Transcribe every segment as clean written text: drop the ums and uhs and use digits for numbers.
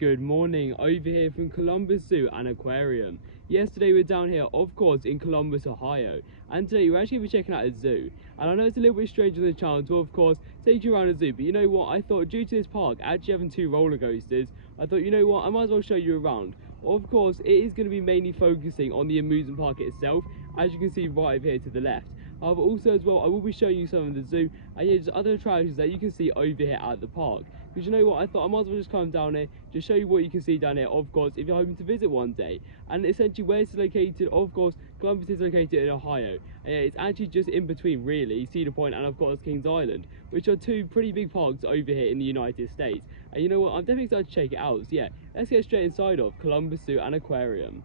Good morning, over here from Columbus Zoo and Aquarium. Yesterday we were down here, of course, in Columbus, Ohio, and today we're actually going to be checking out a zoo. And I know it's a little bit strange on the channel to, of course, take you around a zoo, but you know what, I thought due to this park actually having 2 roller coasters, I thought, you know what, I might as well show you around. Of course, it is going to be mainly focusing on the amusement park itself, as you can see right over here to the left. Also as well, I will be showing you some of the zoo and yeah, just other attractions that you can see over here at the park. Because you know what, I thought I might as well just come down here, just show you what you can see down here, of course, if you're hoping to visit one day. And essentially where it's located, of course, Columbus is located in Ohio. And yeah, it's actually just in between, really, Cedar Point and of course Kings Island, which are 2 pretty big parks over here in the United States. And you know what, I'm definitely excited to check it out. So yeah, let's get straight inside of Columbus Zoo and Aquarium.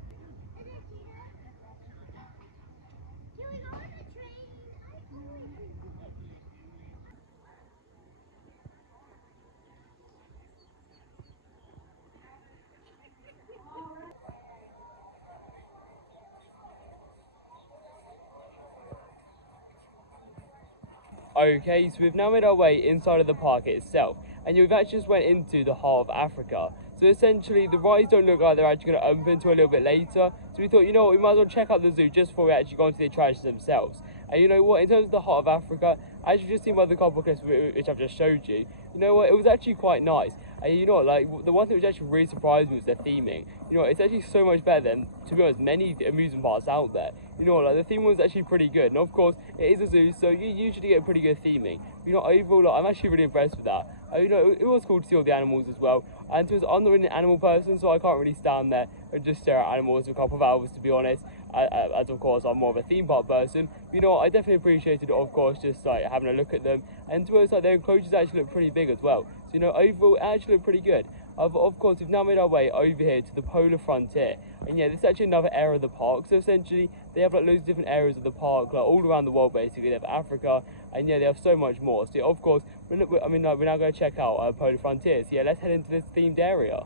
Okay, so we've now made our way inside of the park itself, and we've actually just went into the heart of Africa. So essentially, the rides don't look like they're actually going to open until a little bit later. So we thought, you know what, we might as well check out the zoo just before we actually go into the attractions themselves. And you know what, in terms of the heart of Africa, as you've just seen by the couple of clips which I've just showed you, you know what, it was actually quite nice. And you know what, like, the one thing which actually really surprised me was their theming. You know, it's actually so much better than, to be honest, many amusement parks out there. You know, like, the theme was actually pretty good. And of course, it is a zoo, so you usually get pretty good theming. You know, overall, like, I'm actually really impressed with that. You know, it was cool to see all the animals as well. And to us, I'm not really an animal person, so I can't really stand there and just stare at animals for a couple of hours, to be honest. As of course, I'm more of a theme park person. But, you know, I definitely appreciated, of course, just like having a look at them. And to us, like, their enclosures actually look pretty big as well. So, you know, overall, it actually looked pretty good. Of course, we've now made our way over here to the polar frontier, and yeah, this is actually another area of the park. So essentially, they have like loads of different areas of the park, like all around the world. Basically, they have Africa, and yeah, they have so much more. So yeah, of course, we're now going to check out polar frontier. So yeah, let's head into this themed area.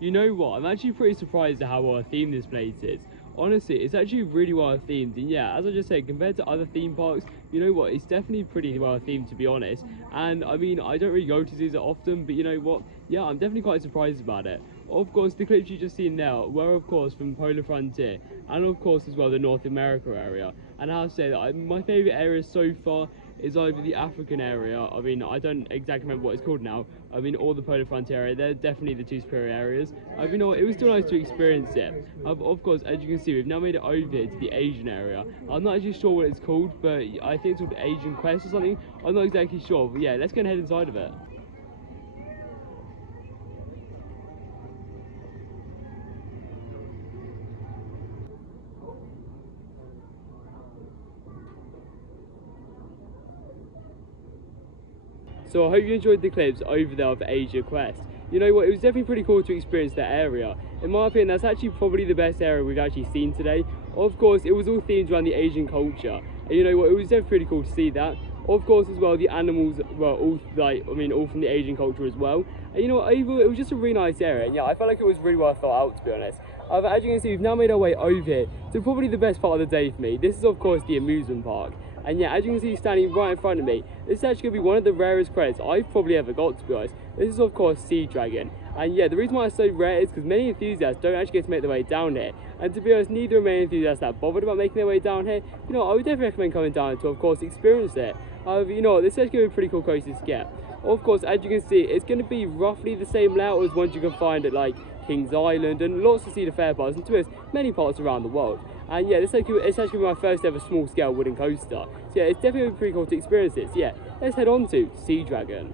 You know what, I'm actually pretty surprised at how well themed this place is. Honestly, it's actually really well themed, and yeah, as I just said, compared to other theme parks, you know what, it's definitely pretty well themed, to be honest. And I mean, I don't really go to zoos that often, but you know what, yeah, I'm definitely quite surprised about it. Of course, the clips you just seen now were of course from Polar Frontier, and of course as well the North America area. And I have to say that my favourite area so far is either the African area, I mean, I don't exactly remember what it's called now, I mean, or the Polar Frontier area. They're definitely the 2 superior areas. You know, it was still nice to experience it. Of course, as you can see, we've now made it over here to the Asian area. I'm not actually sure what it's called, but I think it's called Asian Quest or something. I'm not exactly sure, but yeah, let's go and head inside of it. So I hope you enjoyed the clips over there of Asia Quest. You know what, it was definitely pretty cool to experience that area. In my opinion, that's actually probably the best area we've actually seen today. Of course, it was all themed around the Asian culture. And you know what, it was definitely pretty cool to see that. Of course, as well, the animals were all all from the Asian culture as well. And you know what, overall, it was just a really nice area. And yeah, I felt like it was really well thought out, to be honest. As you can see, we've now made our way over here to probably the best part of the day for me. This is, of course, the amusement park. And yeah, as you can see standing right in front of me, this is actually going to be one of the rarest credits I've probably ever got, to be honest. This is of course Sea Dragon. And yeah, the reason why it's so rare is because many enthusiasts don't actually get to make their way down here. And to be honest, neither are many enthusiasts that are bothered about making their way down here. You know, I would definitely recommend coming down to, of course, experience it. However, you know, this is actually going to be a pretty cool coaster to get. Of course, as you can see, it's going to be roughly the same layout as ones you can find at like Kings Island and lots of Cedar Fair parks and to us, many parts around the world. And yeah, it's actually my first ever small scale wooden coaster. So yeah, it's definitely pretty cool to experience it. So yeah, let's head on to Sea Dragon.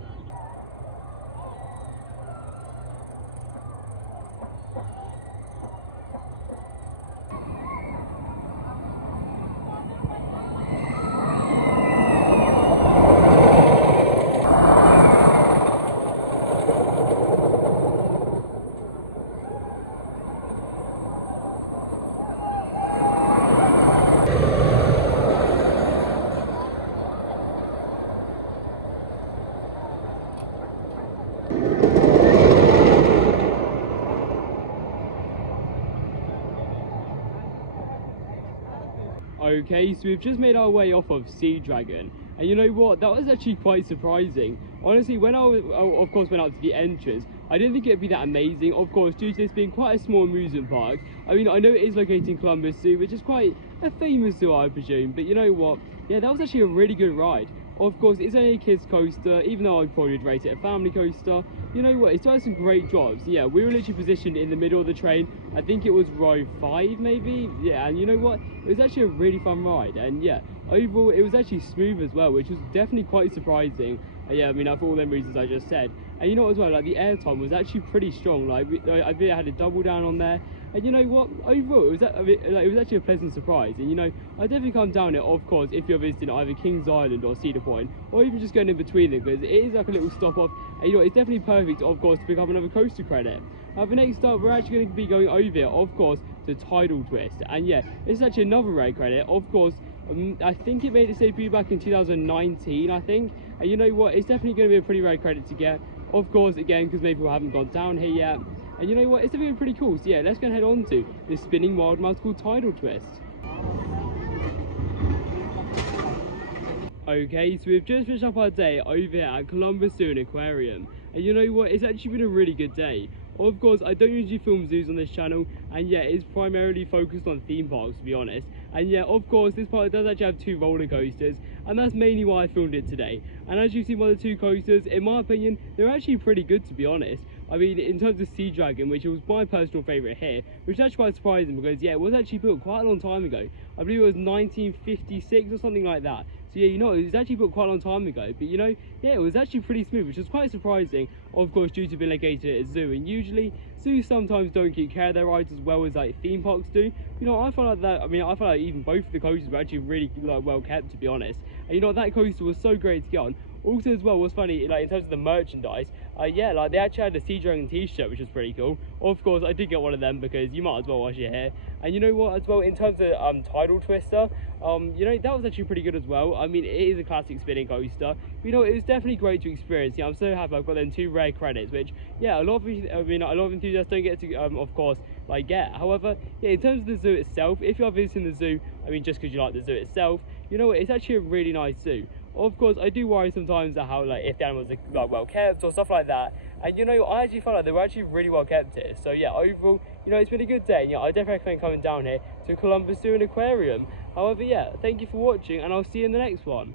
Okay, so we've just made our way off of Sea Dragon, and you know what? That was actually quite surprising. Honestly, when of course, went out to the entrance, I didn't think it'd be that amazing. Of course, due to this being quite a small amusement park. I mean, I know it is located in Columbus Zoo, which is quite a famous zoo, I presume. But you know what? Yeah, that was actually a really good ride. Of course, it's only a kids coaster, even though I probably would rate it a family coaster. You know what? It's done some great drops. Yeah, we were literally positioned in the middle of the train. I think it was row 5, maybe. Yeah, and you know what? It was actually a really fun ride. And yeah, overall, it was actually smooth as well, which was definitely quite surprising. Yeah, I mean, for all them reasons I just said. And you know what as well, like the airtime was actually pretty strong. Like I think I had a double down on there. And you know what? Overall, it was actually a pleasant surprise. And you know, I definitely come down it, of course, if you're visiting either Kings Island or Cedar Point, or even just going in between them, because it is like a little stop off. And you know, it's definitely perfect, of course, to pick up another coaster credit. For next up, we're actually going to be going over, of course, to Tidal Twist. And yeah, it's actually another rare credit, of course. I think it made its debut back in 2019, I think. And you know what? It's definitely going to be a pretty rare credit to get. Of course, again, because maybe we haven't gone down here yet. And you know what? It's definitely pretty cool. So yeah, let's go and head on to this spinning wild mouse called Tidal Twist. Okay, so we've just finished up our day over here at Columbus Zoo Aquarium. And you know what? It's actually been a really good day. Of course, I don't usually film zoos on this channel, and yeah, it's primarily focused on theme parks, to be honest. And yeah, of course, this park does actually have 2 roller coasters, and that's mainly why I filmed it today. And as you've seen by the 2 coasters, in my opinion, they're actually pretty good, to be honest. I mean, in terms of Sea Dragon, which was my personal favourite here, which is actually quite surprising because, yeah, it was actually built quite a long time ago. I believe it was 1956 or something like that. So yeah, you know, it was actually built quite a long time ago. But you know, yeah, it was actually pretty smooth, which was quite surprising, of course, due to being located at a zoo. And usually, zoos sometimes don't keep care of their rides as well as like theme parks do. You know, I felt like that, I mean, I felt like even both of the coasters were actually really like well kept, to be honest. And you know, that coaster was so great to get on. Also as well, what's funny, like in terms of the merchandise, yeah, like they actually had a Sea Dragon t-shirt, which was pretty cool. Of course, I did get one of them because you might as well wash your hair. And you know what, as well, in terms of Tidal Twister, you know, that was actually pretty good as well. I mean, it is a classic spinning coaster. You know, it was definitely great to experience. Yeah, I'm so happy I've got them 2 rare credits, which, yeah, a lot of enthusiasts don't get to, of course, like get. However, yeah, in terms of the zoo itself, if you are visiting the zoo, I mean, just because you like the zoo itself, you know, it's actually a really nice zoo. Of course, I do worry sometimes at how, like, if the animals are like well kept or stuff like that. And you know, I actually felt like they were actually really well kept here. So yeah, overall, you know, it's been a good day. Yeah, I definitely recommend coming down here to Columbus Zoo Aquarium. However, yeah, thank you for watching, and I'll see you in the next one.